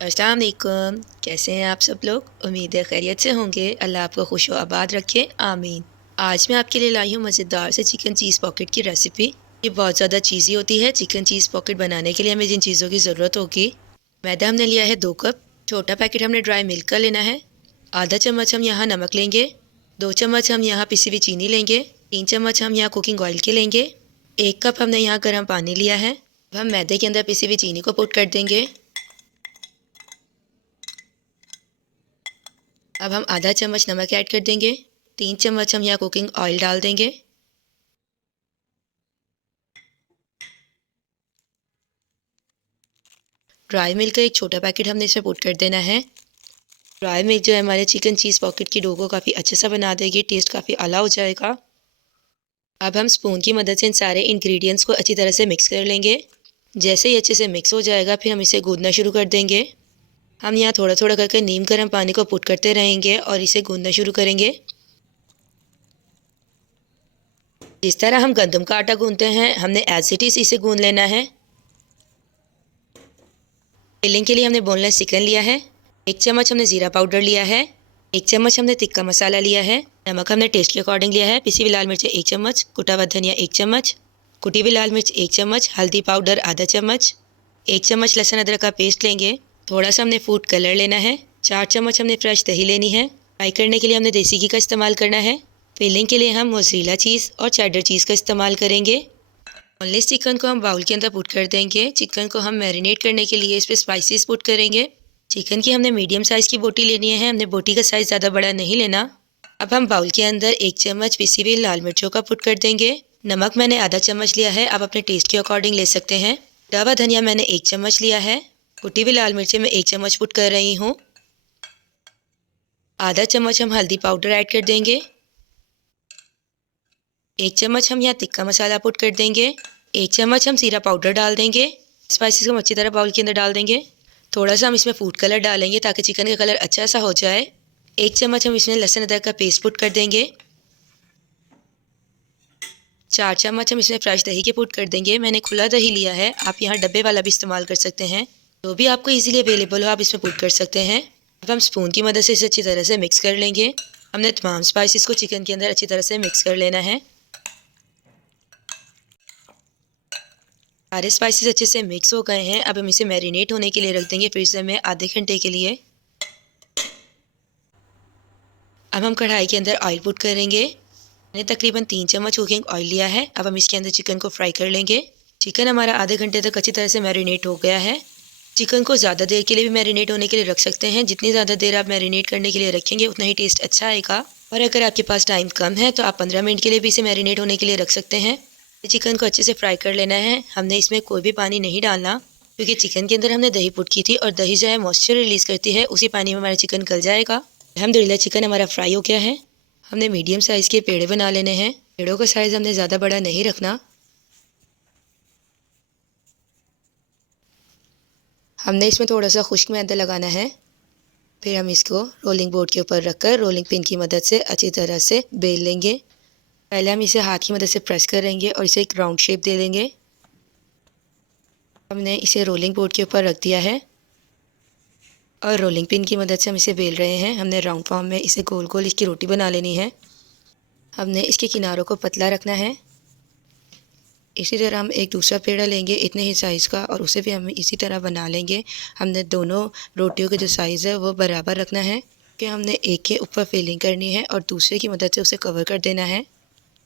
अस्सलाम वालेकुम। कैसे हैं आप सब लोग? उम्मीद है खैरियत से होंगे। अल्लाह आपको खुश व आबाद रखे, आमीन। आज मैं आपके लिए लाई हूँ मज़ेदार से चिकन चीज़ पॉकेट की रेसिपी। ये बहुत ज़्यादा चीज़ी होती है। चिकन चीज़ पॉकेट बनाने के लिए हमें जिन चीज़ों की ज़रूरत होगी, मैदा हमने लिया है 2 कप, छोटा पैकेट हमने ड्राई मिल्क का लेना है, आधा चम्मच हम यहाँ नमक लेंगे, 2 चम्मच हम यहाँ पिसी हुई चीनी लेंगे, 3 चम्मच हम यहाँ कुकिंग ऑयल के लेंगे, 1 कप हमने यहाँ गर्म पानी लिया है। अब हम मैदे के अंदर पिसी हुई चीनी को पुट कर देंगे। अब हम आधा चम्मच नमक ऐड कर देंगे, 3 चम्मच हम यहाँ कुकिंग ऑयल डाल देंगे। ड्राई मिल्क का एक छोटा पैकेट हमने इसमें पुट कर देना है। ड्राई मिल्क जो है हमारे चिकन चीज़ पॉकेट की डो को काफ़ी अच्छे से बना देगी, टेस्ट काफ़ी आला हो जाएगा। अब हम स्पून की मदद से इन सारे इंग्रेडिएंट्स को अच्छी तरह से मिक्स कर लेंगे। जैसे ही अच्छे से मिक्स हो जाएगा फिर हम इसे गूंदना शुरू कर देंगे। हम यहाँ थोड़ा थोड़ा करके नीम गर्म पानी को पुट करते रहेंगे और इसे गूंदना शुरू करेंगे। जिस तरह हम गंदम का आटा गूंदते हैं हमने एज इट इज़ इसे गूंद लेना है। फिलिंग के लिए हमने बोनलेस चिकन लिया है, 1 चम्मच हमने ज़ीरा पाउडर लिया है, 1 चम्मच हमने तिक्का मसाला लिया है, नमक हमने टेस्ट के अकॉर्डिंग लिया है, पिसी हुई लाल मिर्च 1 चम्मच, कुटा हुआ धनिया 1 चम्मच, कुटी हुई लाल मिर्च 1 चम्मच, हल्दी पाउडर आधा चम्मच, 1 चम्मच लहसुन अदरक का पेस्ट लेंगे, थोड़ा सा हमने फूड कलर लेना है, 4 चम्मच हमने फ्रेश दही लेनी है। फ्राई करने के लिए हमने देसी घी का इस्तेमाल करना है। फिलिंग के लिए हम मोज़रेला चीज़ और चेडर चीज़ का इस्तेमाल करेंगे। बोनलेस चिकन को हम बाउल के अंदर पुट कर देंगे। चिकन को हम मैरिनेट करने के लिए इस पर स्पाइसेस पुट करेंगे। चिकन की हमने मीडियम साइज़ की बोटी लेनी है, हमने बोटी का साइज़ ज़्यादा बड़ा नहीं लेना। अब हम बाउल के अंदर 1 चम्मच पिसी हुई लाल मिर्चों का पुट कर देंगे। नमक मैंने आधा चम्मच लिया है, आप अपने टेस्ट के अकॉर्डिंग ले सकते हैं। कुटा हुआ धनिया मैंने 1 चम्मच लिया है। कुटी हुई लाल मिर्चें मैं 1 चम्मच पुट कर रही हूँ। आधा चम्मच हम हल्दी पाउडर ऐड कर देंगे। 1 चम्मच हम यहाँ तिक्का मसाला पुट कर देंगे। 1 चम्मच हम जीरा पाउडर डाल देंगे। स्पाइसेस को हम अच्छी तरह बाउल के अंदर डाल देंगे। थोड़ा सा हम इसमें फूड कलर डालेंगे ताकि चिकन का कलर अच्छा सा हो जाए। 1 चम्मच हम इसमें लहसुन अदरक का पेस्ट पुट कर देंगे। 4 चम्मच हम इसमें फ्रेश दही के पुट कर देंगे। मैंने खुला दही लिया है, आप यहाँ डब्बे वाला भी इस्तेमाल कर सकते हैं। जो भी आपको ईजिली अवेलेबल हो आप इसमें पुट कर सकते हैं। अब हम स्पून की मदद से इसे अच्छी तरह से मिक्स कर लेंगे। हमने तमाम स्पाइसेस को चिकन के अंदर अच्छी तरह से मिक्स कर लेना है। सारे स्पाइसेस अच्छे से मिक्स हो गए हैं। अब हम इसे मैरिनेट होने के लिए रख देंगे फ्रीज़र में आधे घंटे के लिए। अब हम कढ़ाई के अंदर ऑयल पुट करेंगे। मैंने तकरीबन 3 चम्मच कुकिंग ऑयल लिया है। अब हम इसके अंदर चिकन को फ्राई कर लेंगे। चिकन हमारा आधे घंटे तक अच्छी तरह से मैरिनेट हो गया है। चिकन को ज़्यादा देर के लिए भी मैरिनेट होने के लिए रख सकते हैं। जितनी ज़्यादा देर आप मैरिनेट करने के लिए रखेंगे उतना ही टेस्ट अच्छा आएगा। और अगर आपके पास टाइम कम है तो आप 15 मिनट के लिए भी इसे मैरिनेट होने के लिए रख सकते हैं। चिकन को अच्छे से फ्राई कर लेना है। हमने इसमें कोई भी पानी नहीं डालना क्योंकि चिकन के अंदर हमने दही पुट की थी और दही जो है मॉइस्चर रिलीज़ करती है, उसी पानी में हमारा चिकन गल जाएगा। अल्हम्दुलिल्लाह चिकन हमारा फ्राई हो गया है। हमने मीडियम साइज़ के पेड़े बना लेने हैं। पेड़ों का साइज़ हमने ज़्यादा बड़ा नहीं रखना। हमने इसमें थोड़ा सा खुश्क मैदा लगाना है। फिर हम इसको रोलिंग बोर्ड के ऊपर रखकर रोलिंग पिन की मदद से अच्छी तरह से बेल लेंगे। पहले हम इसे हाथ की मदद से प्रेस करेंगे और इसे एक राउंड शेप दे देंगे। हमने इसे रोलिंग बोर्ड के ऊपर रख दिया है और रोलिंग पिन की मदद से हम इसे बेल रहे हैं। हमने राउंड फॉर्म में इसे गोल गोल इसकी रोटी बना लेनी है। हमने इसके किनारों को पतला रखना है। इसी तरह हम एक दूसरा पेड़ा लेंगे इतने ही साइज़ का और उसे भी हम इसी तरह बना लेंगे। हमने दोनों रोटियों के जो साइज़ है वो बराबर रखना है कि हमने एक के ऊपर फिलिंग करनी है और दूसरे की मदद से उसे कवर कर देना है।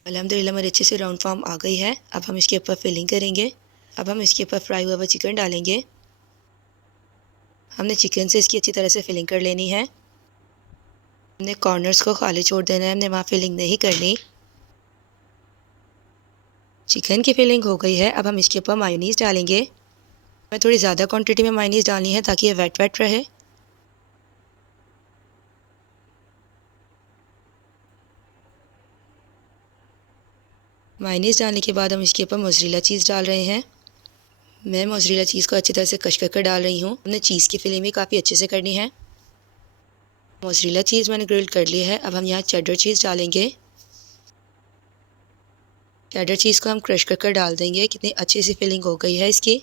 अल्हम्दुलिल्लाह हमारी अच्छे से राउंड फॉर्म आ गई है। अब हम इसके ऊपर फिलिंग करेंगे। अब हम इसके ऊपर फ्राई हुआ चिकन डालेंगे। हमने चिकन से इसकी अच्छी तरह से फिलिंग कर लेनी है। हमने कॉर्नर्स को खाली छोड़ देना है, हमने वहाँ फिलिंग नहीं करनी। चिकन की फिलिंग हो गई है। अब हम इसके ऊपर मायोनीज़ डालेंगे। हमें थोड़ी ज़्यादा क्वांटिटी में मायोनीज़ डालनी है ताकि ये वेट वेट रहे। मायोनीज़ डालने के बाद हम इसके ऊपर मोज़रेला चीज़ डाल रहे हैं। मैं मोज़रेला चीज़ को अच्छी तरह से कश कर डाल रही हूँ। हमने चीज़ की फिलिंग भी काफ़ी अच्छे से करनी है। मोज़रेला चीज़ मैंने ग्रिल कर ली है। अब हम यहाँ चेडर चीज़ डालेंगे। चेडर चीज़ को हम क्रश कर डाल देंगे। कितनी अच्छी सी फिलिंग हो गई है इसकी।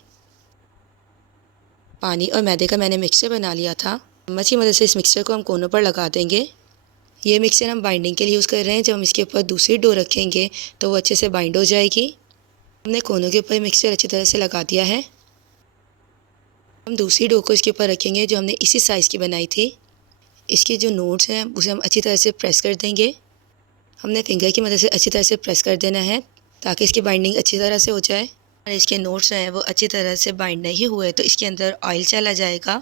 पानी और मैदे का मैंने मिक्सचर बना लिया था। चम्मच की मदद से इस मिक्सचर को हम कोनों पर लगा देंगे। ये मिक्सचर हम बाइंडिंग के लिए यूज़ कर रहे हैं। जब हम इसके ऊपर दूसरी डो रखेंगे तो वो अच्छे से बाइंड हो जाएगी। हमने कोनों के ऊपर मिक्सचर अच्छी तरह से लगा दिया है। हम दूसरी डो को इसके ऊपर रखेंगे जो हमने इसी साइज़ की बनाई थी। इसके जो नोट्स हैं उसे हम अच्छी तरह से प्रेस कर देंगे। हमने फिंगर की मदद से अच्छी तरह से प्रेस कर देना है ताकि इसकी बाइंडिंग अच्छी तरह से हो जाए। और इसके नोट्स हैं वो अच्छी तरह से बाइंड नहीं हुए तो इसके अंदर ऑयल चला जाएगा,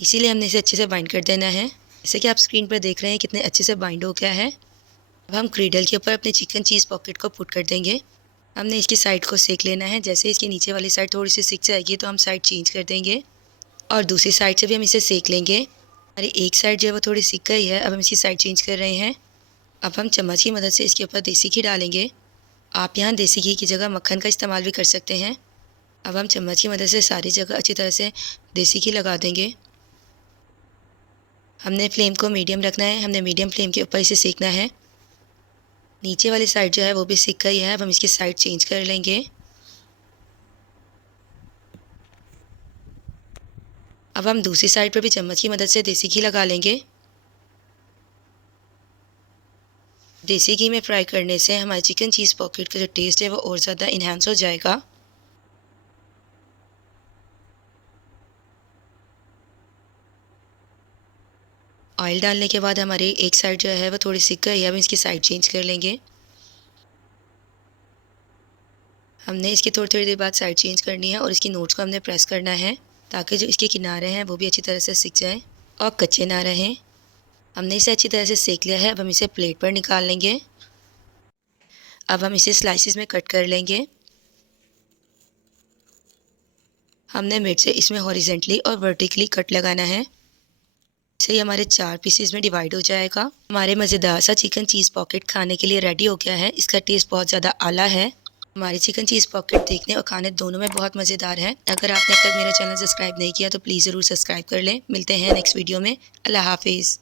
इसीलिए हमने इसे अच्छे से बाइंड कर देना है। जैसे कि आप स्क्रीन पर देख रहे हैं कितने अच्छे से बाइंड हो गया है। अब हम क्रीडल के ऊपर अपने चिकन चीज़ पॉकेट को पुट कर देंगे। हमने इसकी साइड को सेक लेना है। जैसे इसकी नीचे वाली साइड थोड़ी सी सिक जाएगी तो हम साइड चेंज कर देंगे और दूसरी साइड से भी हम इसे सेक लेंगे। हमारी एक साइड जो है वो थोड़ी सिक गई है, अब हम इसकी साइड चेंज कर रहे हैं। अब हम चम्मच की मदद से इसके ऊपर देसी घी डालेंगे। आप यहाँ देसी घी की जगह मक्खन का इस्तेमाल भी कर सकते हैं। अब हम चम्मच की मदद से सारी जगह अच्छी तरह से देसी घी लगा देंगे। हमने फ्लेम को मीडियम रखना है। हमने मीडियम फ्लेम के ऊपर इसे सेकना है। नीचे वाली साइड जो है वो भी सिक गई है, अब हम इसकी साइड चेंज कर लेंगे। अब हम दूसरी साइड पर भी चम्मच की मदद से देसी घी लगा लेंगे। देसी घी में फ्राई करने से हमारे चिकन चीज़ पॉकेट का जो टेस्ट है वो और ज़्यादा इन्हांस हो जाएगा। ऑयल डालने के बाद हमारी एक साइड जो है वो थोड़ी सिक गई है, अब इसकी साइड चेंज कर लेंगे। हमने इसकी थोड़ी थोड़ी देर बाद साइड चेंज करनी है और इसकी नोट्स को हमने प्रेस करना है ताकि जो इसके किनारे हैं वो भी अच्छी तरह से सिक जाएं और कच्चे ना रहें। हमने इसे अच्छी तरह से सेक लिया है, अब हम इसे प्लेट पर निकाल लेंगे। अब हम इसे स्लाइसिस में कट कर लेंगे। हमने मिड से इसमें हॉरिजेंटली और वर्टिकली कट लगाना है। इससे ही हमारे 4 पीसेस में डिवाइड हो जाएगा। हमारे मज़ेदार सा चिकन चीज़ पॉकेट खाने के लिए रेडी हो गया है। इसका टेस्ट बहुत ज़्यादा आला है। हमारी चिकन चीज़ पॉकेट देखने और खाने दोनों में बहुत मज़ेदार है। अगर आपने अब तक मेरा चैनल सब्सक्राइब नहीं किया तो प्लीज़ ज़रूर सब्सक्राइब कर लें। मिलते हैं नेक्स्ट वीडियो में। अल्लाह हाफिज़।